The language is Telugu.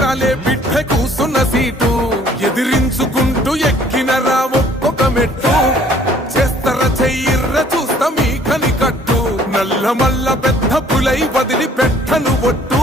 రాలే బిడ్డ కూసున్న సీటు ఎదిరించుకుంటూ ఎక్కినరా ఒక్కొక్క మెట్టు చేస్తర చెయ్యిర్ర చూస్తా మీ కనికట్టు నల్ల మల్ల పెద్ద పులై వదిలి పెట్టను ఒట్టు